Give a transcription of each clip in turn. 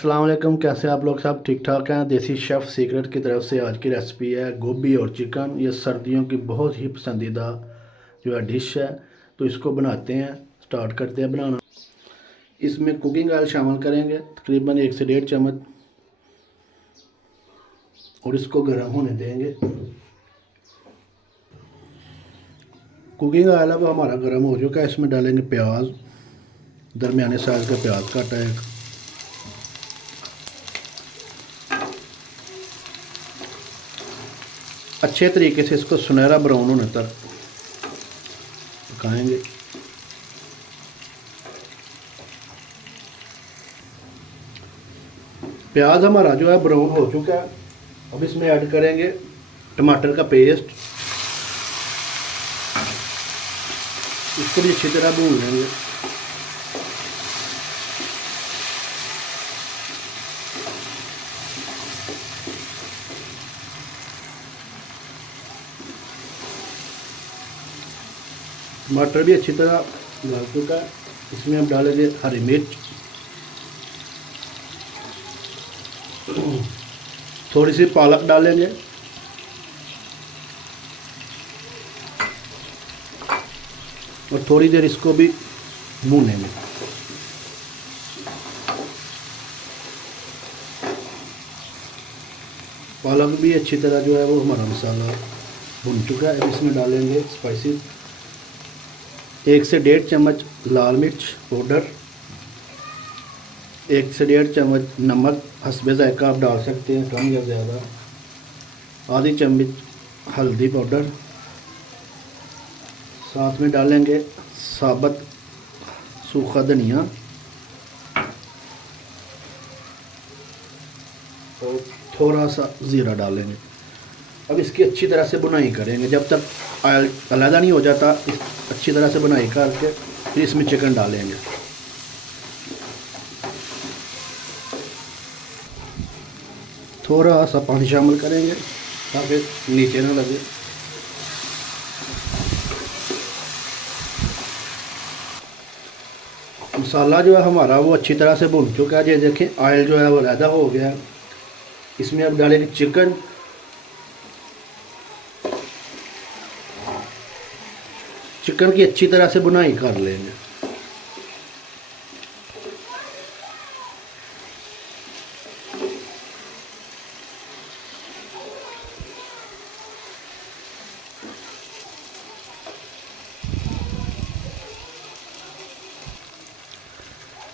अस्सलाम वालेकुम। कैसे आप लोग? सब ठीक ठाक हैं? देसी शेफ़ सीक्रेट की तरफ से आज की रेसिपी है गोभी और चिकन। ये सर्दियों की बहुत ही पसंदीदा जो है डिश है, तो इसको बनाते हैं, स्टार्ट करते हैं बनाना। इसमें कुकिंग ऑयल शामिल करेंगे तकरीबन 1 से 1.5 चम्मच, और इसको गर्म होने देंगे। कुकिंग ऑयल अब हमारा गर्म हो चुका है। इसमें डालेंगे प्याज, दरमियाने साइज़ का प्याज काटा है। अच्छे तरीके से इसको सुनहरा ब्राउन होने तक पकाएंगे। प्याज हमारा जो है ब्राउन हो चुका है। अब इसमें ऐड करेंगे टमाटर का पेस्ट। इसको भी अच्छी तरह भून लेंगे। टमाटर भी अच्छी तरह गल चुका है। इसमें हम डालेंगे हरी मिर्च, थोड़ी सी पालक डालेंगे, और थोड़ी देर इसको भी भूनेंगे। पालक भी अच्छी तरह जो है वो हमारा मसाला भुन चुका है। अब इसमें डालेंगे स्पाइसेस। 1 से 1.5 चम्मच लाल मिर्च पाउडर, 1 से 1.5 चम्मच नमक, हस्बे ज़ायका आप डाल सकते हैं कम या ज़्यादा। आधी चम्मच हल्दी पाउडर, साथ में डालेंगे साबुत सूखा धनिया, और थोड़ा सा ज़ीरा डालेंगे। अब इसकी अच्छी तरह से बुनाई करेंगे जब तक ऑयल अलग नहीं हो जाता। अच्छी तरह से बुनाई करके फिर इसमें चिकन डालेंगे। थोड़ा सा पानी शामिल करेंगे ताकि नीचे ना लगे। मसाला जो है हमारा वो अच्छी तरह से भुन चुका है। ये देखें ऑयल जो है वो अलहदा हो गया। इसमें अब डालेंगे चिकन। चिकन की अच्छी तरह से बुनाई कर लेंगे।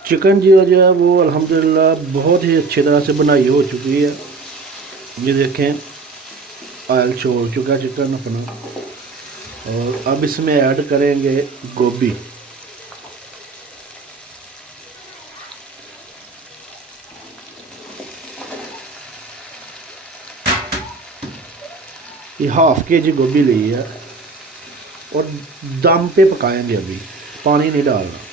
चिकन जो है वो अल्हम्दुलिल्लाह बहुत ही अच्छी तरह से बनाई हो चुकी है। ये देखें ऑयल छोड़ चुका चिकन अपना। और अब इसमें ऐड करेंगे गोभी। ये ½ kg गोभी ली है, और दम पे पकाएंगे। अभी पानी नहीं डालना।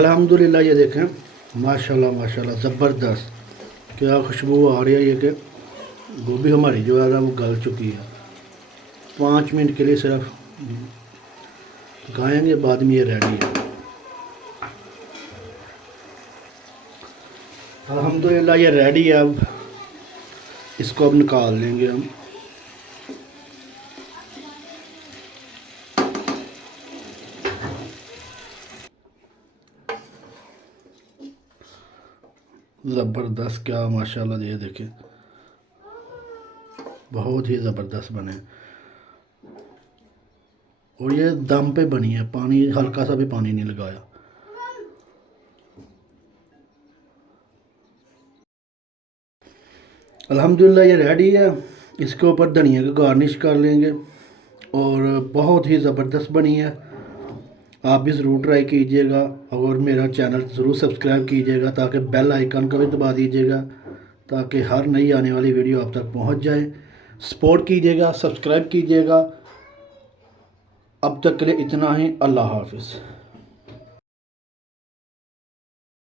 अल्हम्दुलिल्लाह ये देखें माशाल्लाह माशाल्लाह ज़बरदस्त क्या खुशबू आ रही है। ये कि गोभी हमारी जो है ना वो गल चुकी है। 5 मिनट के लिए सिर्फ पकाएंगे, बाद में ये रेडी है। अल्हम्दुलिल्लाह ये रेडी है। अब इसको अब निकाल लेंगे हम। ज़बरदस्त क्या माशाल्लाह ये देखें बहुत ही ज़बरदस्त बने। और ये दम पे बनी है, पानी हल्का सा भी पानी नहीं लगाया। अल्हम्दुलिल्लाह ये रेडी है। इसके ऊपर धनिया का गार्निश कर लेंगे, और बहुत ही ज़बरदस्त बनी है। आप भी ज़रूर ट्राई कीजिएगा और मेरा चैनल ज़रूर सब्सक्राइब कीजिएगा, ताकि बेल आइकन को भी दबा दीजिएगा ताकि हर नई आने वाली वीडियो आप तक पहुंच जाए। सपोर्ट कीजिएगा, सब्सक्राइब कीजिएगा। अब तक के लिए इतना ही। अल्लाह हाफ़िज़।